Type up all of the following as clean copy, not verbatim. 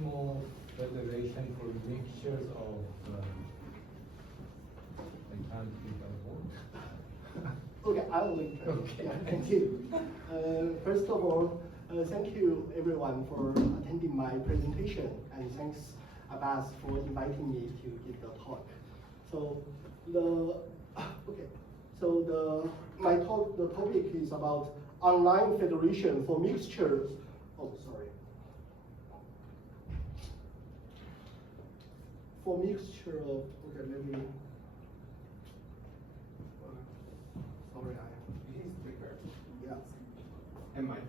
optimal federation for mixtures of I can't think of what. Okay, I will make Okay. Yeah, thank you. First of all, thank you everyone for attending my presentation, and thanks Abbas for inviting me to give the talk. So my talk, the topic is about online federation for mixtures. Oh, sorry. For mixture of, okay, maybe. Sorry, Please prepare. yeah. And Mike.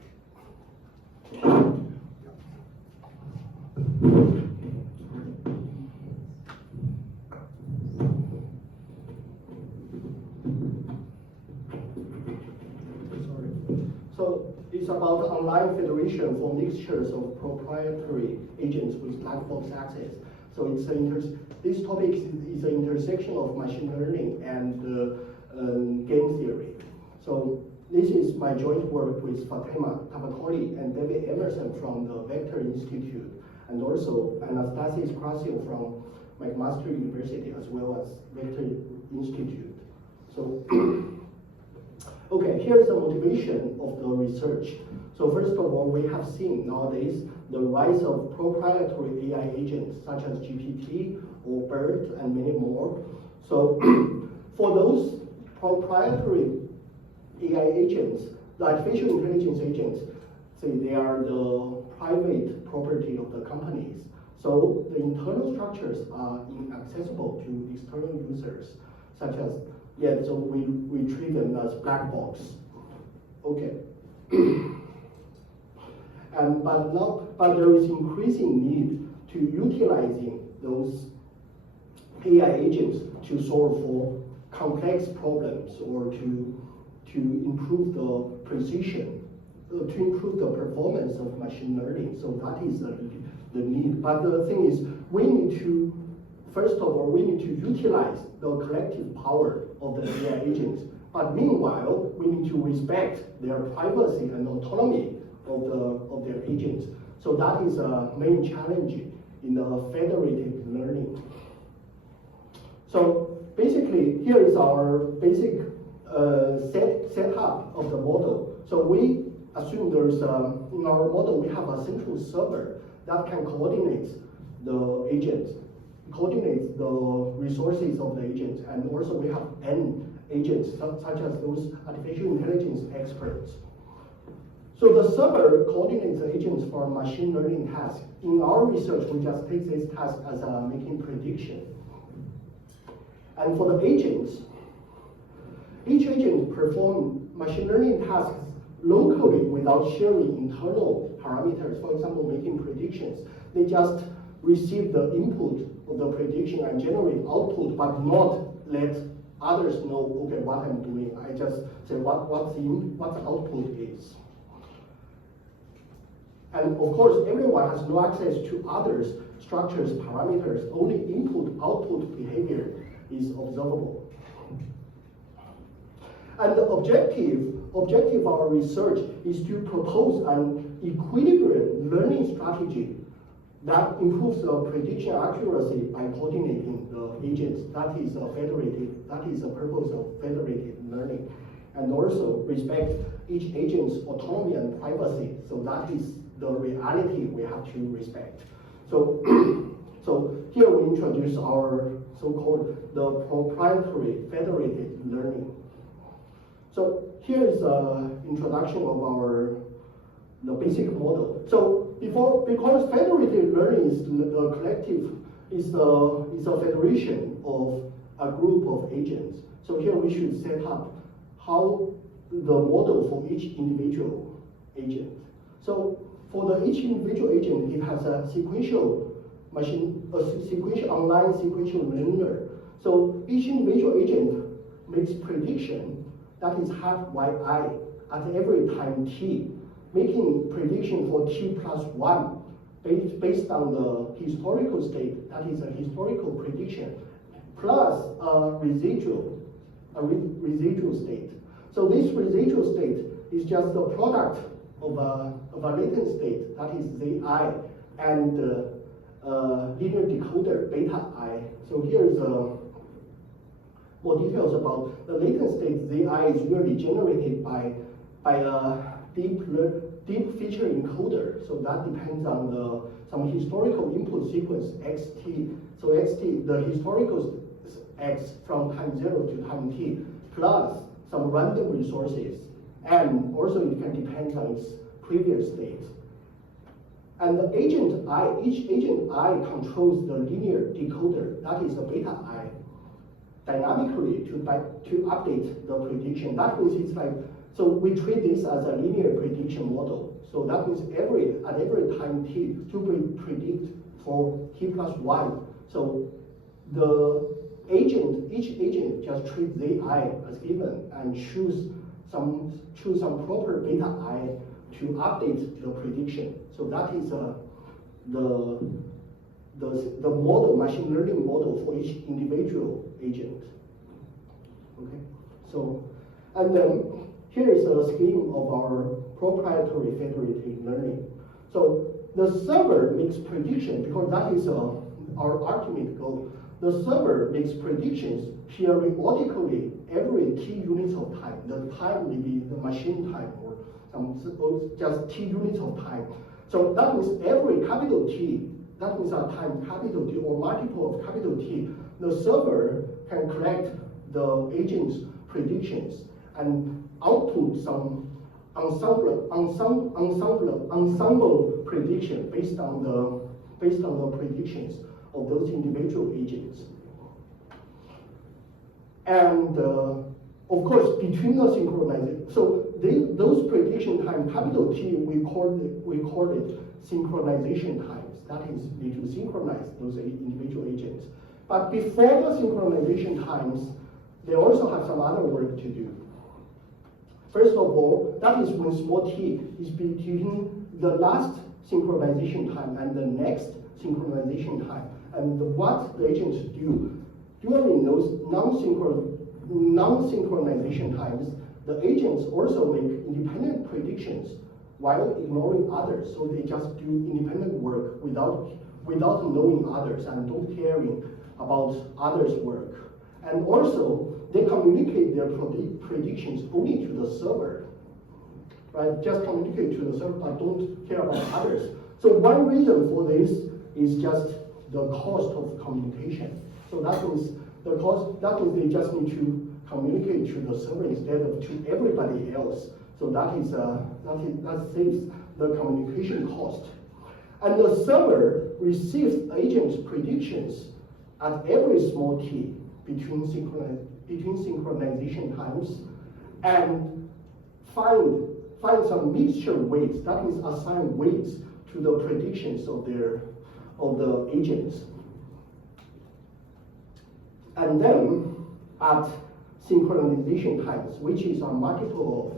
So it's about online federation for mixtures of proprietary agents with black box access. So it's this topic is an intersection of machine learning and game theory. So this is my joint work with Fatima Tabatoli and David Emerson from the Vector Institute, and also Anastasis Krasio from McMaster University, as well as Vector Institute. So, okay, here's the motivation of the research. So first of all, we have seen nowadays the rise of proprietary AI agents such as GPT or BERT and many more. So for those proprietary AI agents, the artificial intelligence agents, they are the private property of the companies. So the internal structures are inaccessible to external users, such as, so we treat them as black box. Okay. But there is increasing need to utilizing those AI agents to solve for complex problems or to improve the precision, to improve the performance of machine learning. So that is the need. But the thing is, we need to, first of all, we need to utilize the collective power of the AI agents. But meanwhile, we need to respect their privacy and autonomy of their agents. So that is a main challenge in the federated learning. So basically, here is our basic setup of the model. So we assume there's in our model we have a central server that can coordinate the agents, coordinates the resources of the agents, and also we have N agents such as those artificial intelligence experts. So the server coordinates the agents for machine learning tasks. In our research, we just take this task as making prediction. And for the agents, each agent performs machine learning tasks locally without sharing internal parameters. For example, making predictions. They just receive the input of the prediction and generate output, but not let others know, okay, what I'm doing. I just say what the output is. And of course, everyone has no access to others' structures, parameters. Only input-output behavior is observable. And the objective of our research is to propose an equilibrium learning strategy that improves the prediction accuracy by coordinating the agents. That is the purpose of federated learning. And also respect each agent's autonomy and privacy. So that is the reality we have to respect. So, so here we introduce our so-called the proprietary federated learning. So here is an introduction of the basic model. So because federated learning is the collective, is a federation of a group of agents. So here we should set up how the model for each individual agent. So for each individual agent, it has a sequential online sequential learner. So each individual agent makes prediction that is half yi at every time t, making prediction for t plus 1 based on the historical state, that is a historical prediction, plus a residual state. So this residual state is just the product of a latent state, that is zi, and linear decoder beta I. So here's more details about the latent state Zi is usually generated by a deep feature encoder. So that depends on some historical input sequence xt. So xt, the historical x from time 0 to time t, plus some random resources, and also it can depend on its previous state. And the agent I, each agent I controls the linear decoder, that is the beta I, dynamically to update the prediction. That means it's like, so we treat this as a linear prediction model. So that means at every time t to predict for t plus 1. So each agent just treats Zi as given and choose some proper beta I to update the prediction. So that is the model, machine learning model for each individual agent. Okay, so, and then here is a scheme of our proprietary federated learning. So the server makes prediction, because that is our ultimate goal. The server makes predictions periodically every t units of time. The time may be the machine time or just t units of time. So that means every capital T, that means a time capital T or multiple of capital T, the server can collect the agent's predictions and output some ensemble prediction based on the predictions of those individual agents. And of course, between the synchronization, so those prediction time, capital T, we call it synchronization times. That is, need to synchronize those individual agents. But before the synchronization times, they also have some other work to do. First of all, that is when small t is between the last synchronization time and the next synchronization time. And what the agents do during those non-synchronization times, the agents also make independent predictions while ignoring others. So they just do independent work without knowing others and don't caring about others' work. And also, they communicate their predictions only to the server, right? Just communicate to the server, but don't care about others. So one reason for this is just the cost of communication. So that means they just need to communicate to the server instead of to everybody else. So that saves the communication cost. And the server receives agents' predictions at every small t between synchronization times, and find some mixture weights. That means assign weights to the predictions of the agents. And then at synchronization times, which is a multiple of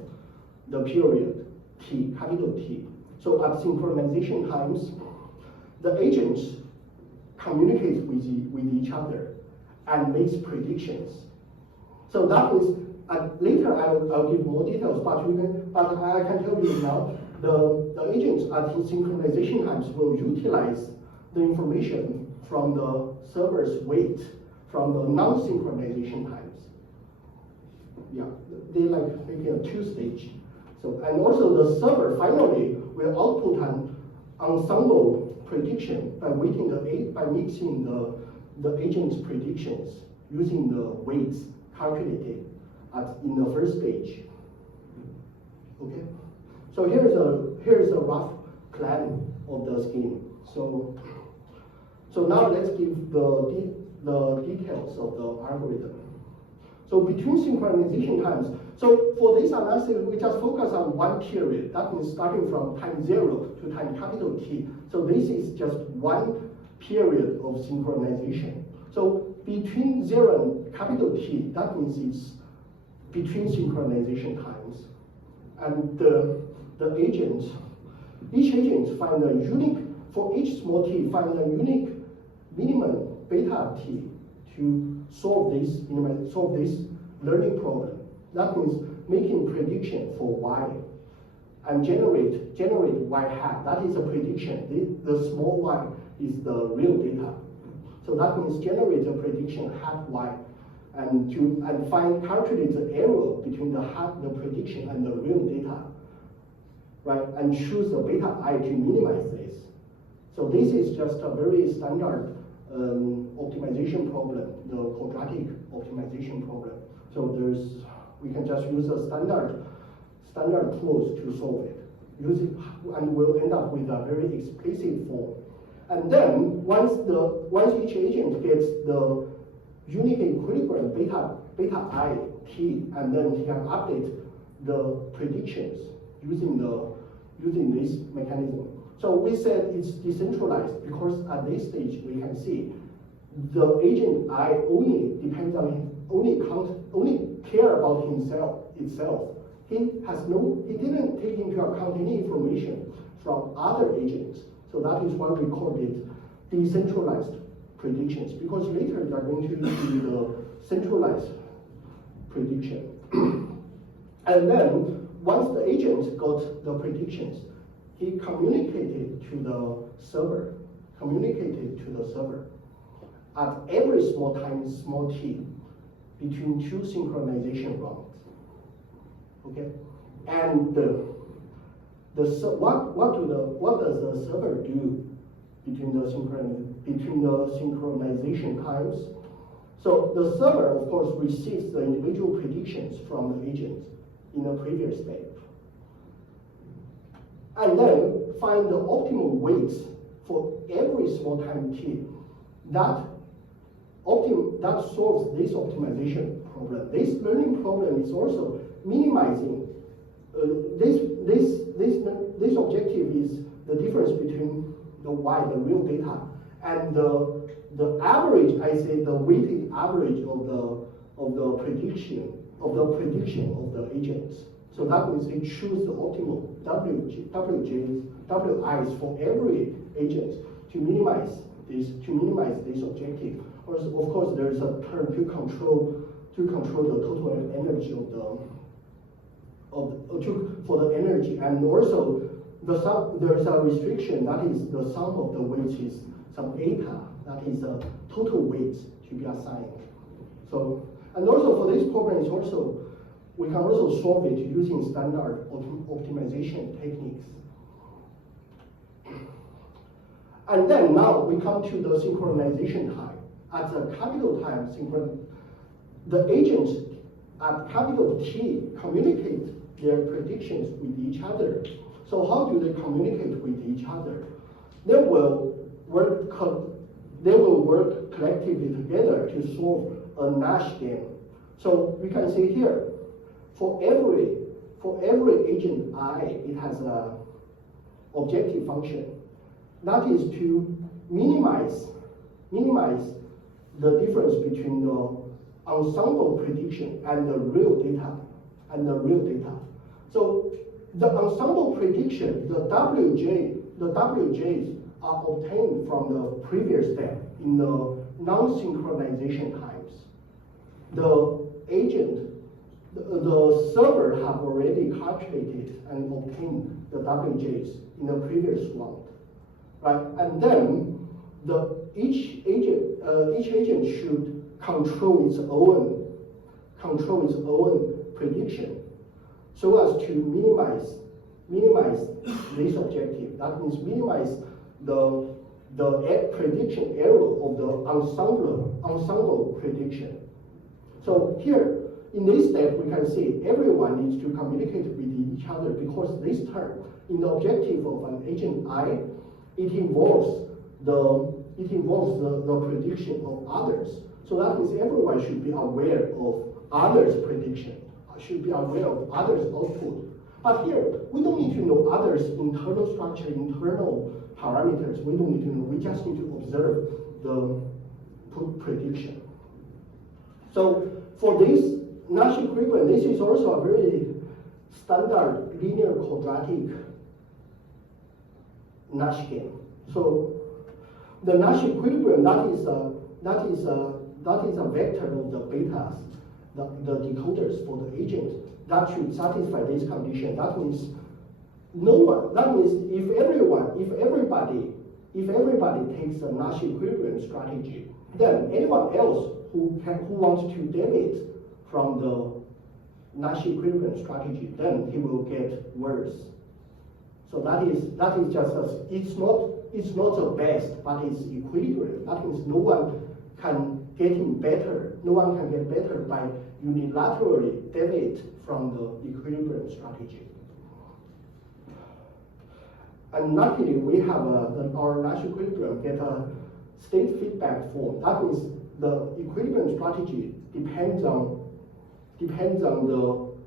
the period t, capital T. So at synchronization times, the agents communicate with each other and makes predictions. So that means, later I'll give more details, but I can tell you now, the agents at synchronization times will utilize the information from the server's weight from the non-synchronization times. Yeah, they like making a two-stage. So, and also the server finally will output an ensemble prediction by mixing the agent's predictions using the weights calculated in the first stage. Okay, so here's a rough plan of the scheme. So now let's give the details of the algorithm. So between synchronization times, so for this analysis, we just focus on one period. That means starting from time 0 to time capital T. So this is just one period of synchronization. So between 0 and capital T, that means it's between synchronization times. And each agent find a unique, for each small t, find a unique minimum beta t to solve this learning problem. That means making prediction for y. and generate y hat. That is a prediction. The small y is the real data. So that means generate a prediction hat y, and calculate the error between the prediction and the real data, right? And choose the beta I to minimize this. So this is just a very standard optimization problem, the quadratic optimization problem. So we can just use a standard tools to solve it. Use it, and we'll end up with a very explicit form. And then once each agent gets the unique equilibrium beta I t, and then he can update the predictions using this mechanism. So we said it's decentralized because at this stage we can see the agent I only depends on only care about itself. He didn't take into account any information from other agents. So that is why we call it decentralized predictions, because later they are going to be the centralized prediction. And then once the agent got the predictions, he communicated to the server at every small time, small t, between two synchronization rounds. Okay, and what does the server do between the synchronization times? So the server, of course, receives the individual predictions from the agent in the previous step, and then find the optimal weights for every small time t. That solves this optimization problem. This learning problem is also minimizing. This objective is the difference between the y, the real data, and the average. I say the weighted average of the prediction of the agents. So that means they choose the optimal wi's for every agent to minimize this objective. Also, of course, there is a term to control the total energy for the energy, and also there is a restriction, that is the sum of the weights is some eta, that is the total weights to be assigned. So, and also for this problem, we can also solve it using standard optimization techniques. And then now we come to the synchronization time. At the capital time, the agents at capital T communicate their predictions with each other. So how do they communicate with each other? They will work collectively together to solve a Nash game. So we can see here, for every agent I, it has an objective function. That is to minimize the difference between the ensemble prediction and the real data. So the ensemble prediction, the WJs are obtained from the previous step in the non-synchronization times. The server have already calculated and obtained the WJs in the previous round, right? And then each agent should control its own prediction, so as to minimize this objective. That means minimize the prediction error of the ensemble prediction. So here, in this step, we can see everyone needs to communicate with each other, because this term, in the objective of an agent I, it involves the prediction of others. So that means everyone should be aware of others' prediction, should be aware of others' output. But here, we don't need to know others' internal structure, internal parameters. We don't need to know. We just need to observe the prediction. So for this Nash equilibrium, this is also a very standard linear quadratic Nash game. So the Nash equilibrium, that is a vector of the betas, the decoders for the agent that should satisfy this condition. That means no one, that means if everybody takes a Nash equilibrium strategy, then anyone else who wants to deviate from the Nash equilibrium strategy, then he will get worse. So that is just it's not the best, but it's equilibrium. That means no one can get better. No one can get better by unilaterally deviate from the equilibrium strategy. And luckily, we have our Nash equilibrium get a state feedback form. That means the equilibrium strategy depends on the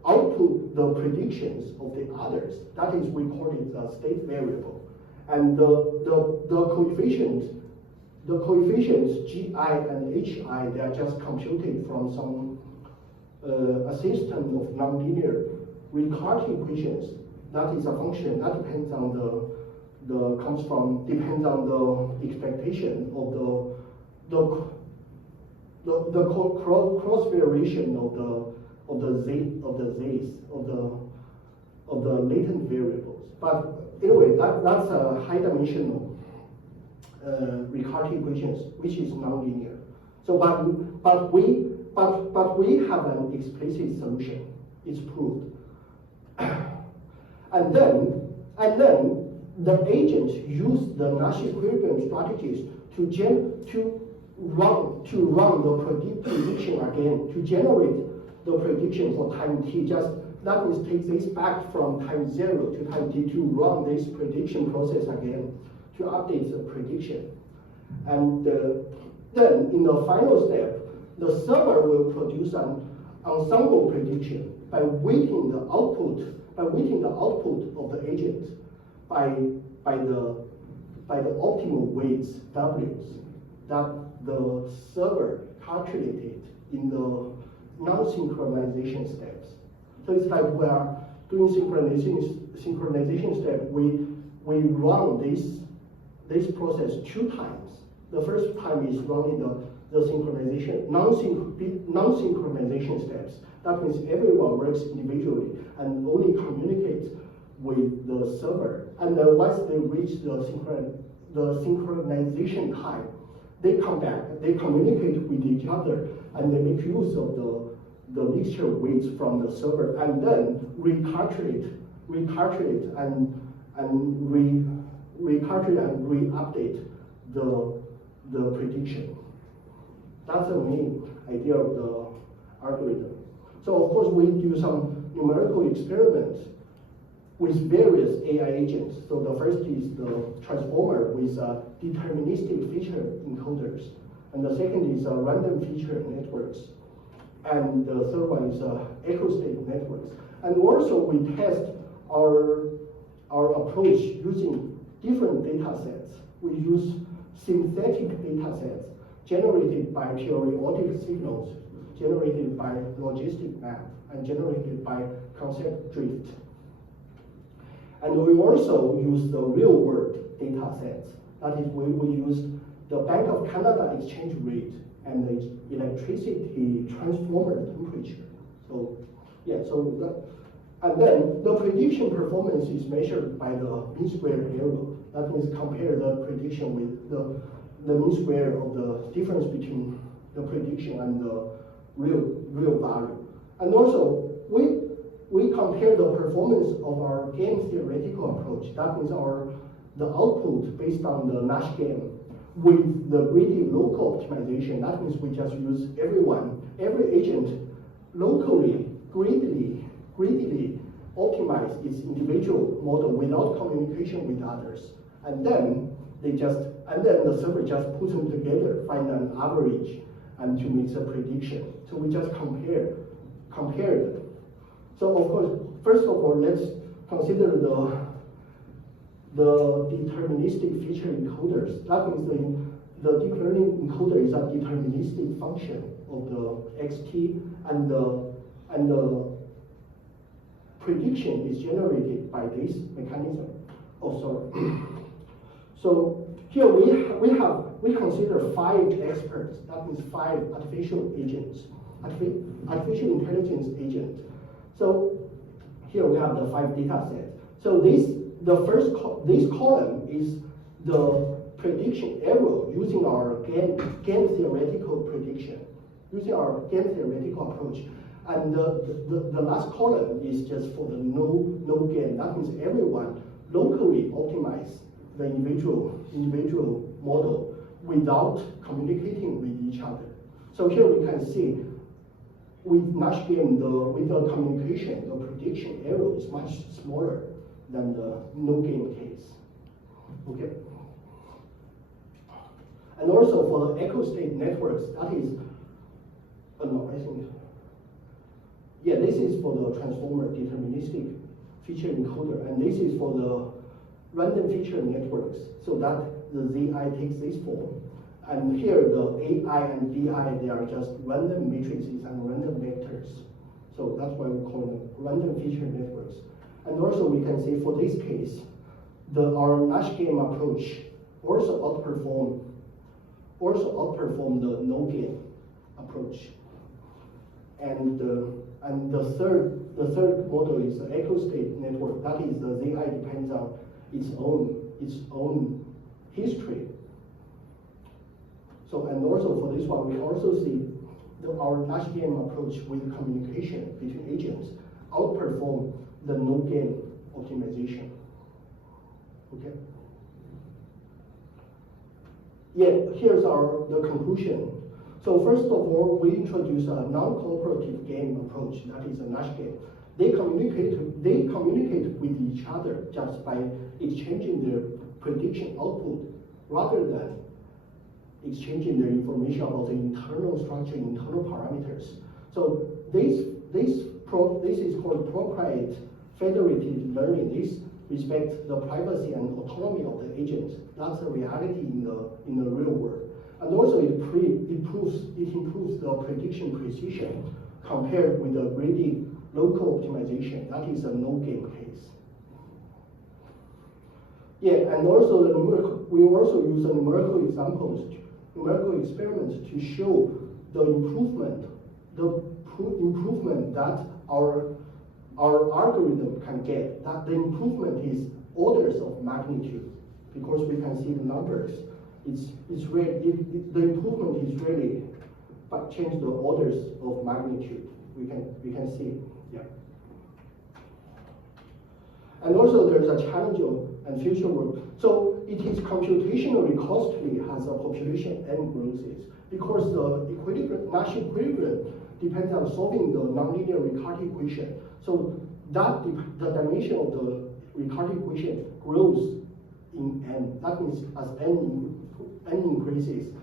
output, the predictions of the others. That is, we call it the state variable. And the coefficients Gi and Hi, they are just computed from some a system of nonlinear Ricard equations. That is a function that depends on depends on the expectation of the cross variation of the latent variables. But anyway, that's a high dimensional Ricard equations, which is nonlinear. So, but we have an explicit solution. It's proved. And then the agents use the Nash equilibrium strategies to run the prediction again, to generate the prediction for time t. Just that means take this back from time 0 to time t to run this prediction process again to update the prediction. And then in the final step, the server will produce an ensemble prediction by weighting the output of the agent by the optimal weights W's that the server calculated in the non-synchronization steps. So it's like we are doing synchronization step. We run this process 2 times. The first time is running the synchronization non-synchronization steps. That means everyone works individually and only communicates with the server. And then once they reach the synchronization time, they come back, they communicate with each other, and they make use of the mixture weights from the server, and then recalculate and re-update the prediction. That's the main idea of the algorithm. So of course we do some numerical experiments with various AI agents. So the first is the transformer with deterministic feature encoders. And the second is random feature networks. And the third one is echo-state networks. And also we test our approach using different data sets. We use synthetic data sets generated by periodic signals, generated by logistic map, and generated by concept drift. And we also use the real-world data sets. That is, we use the Bank of Canada exchange rate and the electricity transformer temperature. So, yeah, and then the prediction performance is measured by the mean square error. That means compare the prediction with the mean square of the difference between the prediction and the real value. And also, we compare the performance of our game-theoretical approach. That means the output based on the Nash game with the greedy local optimization. That means we just use every agent locally, greedily optimize its individual model without communication with others. And then the server just puts them together, find an average, and to make a prediction. So we just compare them. So of course, first of all, let's consider the deterministic feature encoders. That means the deep learning encoder is a deterministic function of the xt, and the prediction is generated by this mechanism. Oh, sorry. So here we consider 5 experts. That means 5 artificial agents, artificial intelligence agents. So here we have the 5 data sets. So this this column is the prediction error using our game theoretical prediction, using our game theoretical approach. And the last column is just for the no gain. That means everyone locally optimize the individual model without communicating with each other. So here we can see with Nash game, with the communication, the prediction error is much smaller than the no game case. Okay. And also for the echo state networks, that is, no, I think, yeah, this is for the transformer deterministic feature encoder, and this is for the random feature networks, so that the ZI takes this form. And here the AI and DI, they are just random matrices and random vectors. So that's why we call them random feature networks. And also we can see for this case, our Nash game approach also outperform the no game approach. And the third model is the echo state network. That is the ZI depends on its own history. So, and also for this one, we also see our Nash game approach with communication between agents outperform the no game optimization. Okay. Yeah, here's the conclusion. So first of all, we introduce a non-cooperative game approach, that is a Nash game. They communicate with each other just by exchanging their prediction output rather than exchanging their information about the internal structure, internal parameters. So this is called proprietary federated learning. This respects the privacy and autonomy of the agent. That's the reality in the real world. And also it improves the prediction precision compared with the greedy local optimization. That is a no game case. Yeah, and also we also use the numerical experiments to show the improvement that our algorithm can get. That the improvement is orders of magnitude, because we can see the numbers. The improvement is really, but change the orders of magnitude. We can see, yeah. And also there's a challenge and future work. So it is computationally costly as a population n grows, because the Nash equilibrium depends on solving the nonlinear Riccati equation. So that the dimension of the Riccati equation grows in n. That means as n increases,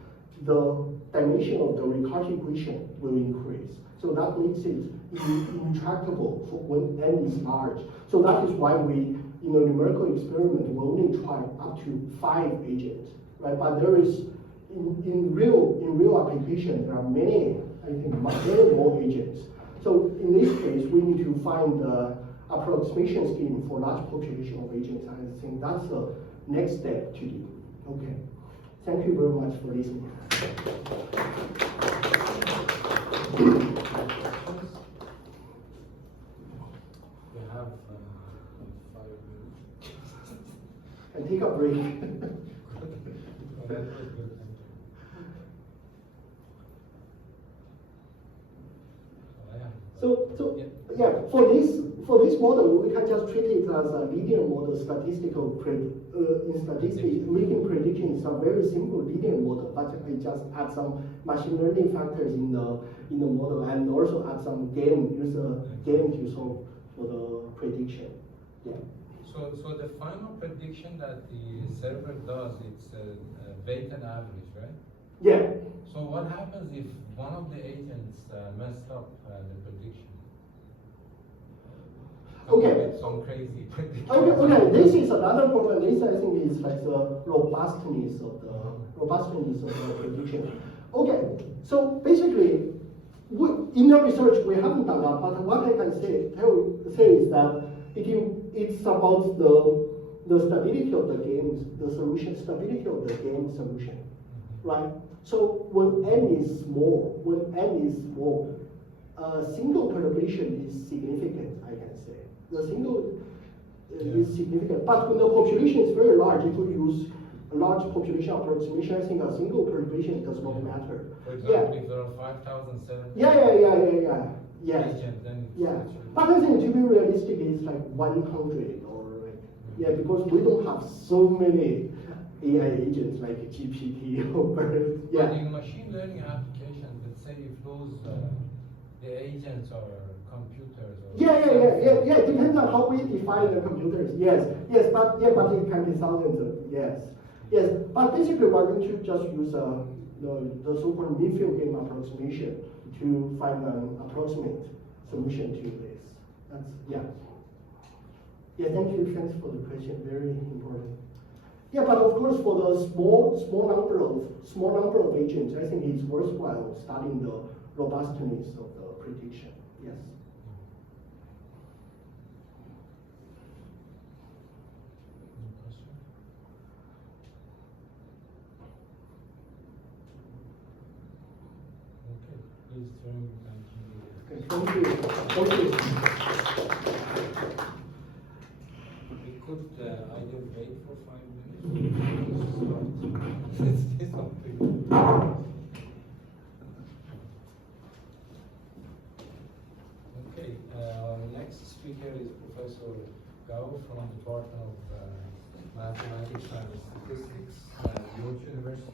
the dimension of the Riccati equation will increase. So that makes it intractable when n is large. So that is why we, in a numerical experiment, we only try up to 5 agents, right? But there is, in real application, there are many, I think, many more agents. So in this case, we need to find the approximation scheme for large population of agents. I think that's the next step to do. Okay. Thank you very much for listening. We have 5 minutes. And take a break. That was good. So yeah, for this model, we can just treat it as a linear model, statistical in statistics, making predictions a very simple linear model, but I just add some machine learning factors in the model, and also add some game to solve for the prediction. Yeah. So the final prediction that the server does, it's a weighted average, right? Yeah. So what happens if one of the agents messed up the prediction? Okay. Some crazy prediction. Okay. This is another problem. This I think is like the robustness of the prediction. Okay. So basically, in the research we haven't done that, but what I can say is that it's about the stability of the game, the solution, stability of the game solution, right? So when n is small, a single perturbation is significant, I can say. is significant. But when the population is very large, if we use a large population approximation, I think a single perturbation does not matter. For Yeah. example, if there are 5,007 Yes. agents, then it's Yeah, it's really- but I think to be realistic, it's like 100 or like, yeah, because we don't have so many AI agents like GPT or yeah. But in machine learning applications, let's say if those the agents are computers or Yeah. Depends on how we define the computers. Yes, but it can be thousands of yes. But basically, we're going to just use the so-called midfield game approximation to find an approximate solution to this. That's yeah. Yeah, thank you. Thanks for the question. Very important. Yeah, but of course, for the small number of agents, I think it's worthwhile studying the robustness of the prediction. Yes. Any question? Okay, please turn back to the. Okay, thank you. We could either wait for 5 minutes or let's say something. Okay, our next speaker is Professor Gao from the Department of Mathematics and Statistics at York University.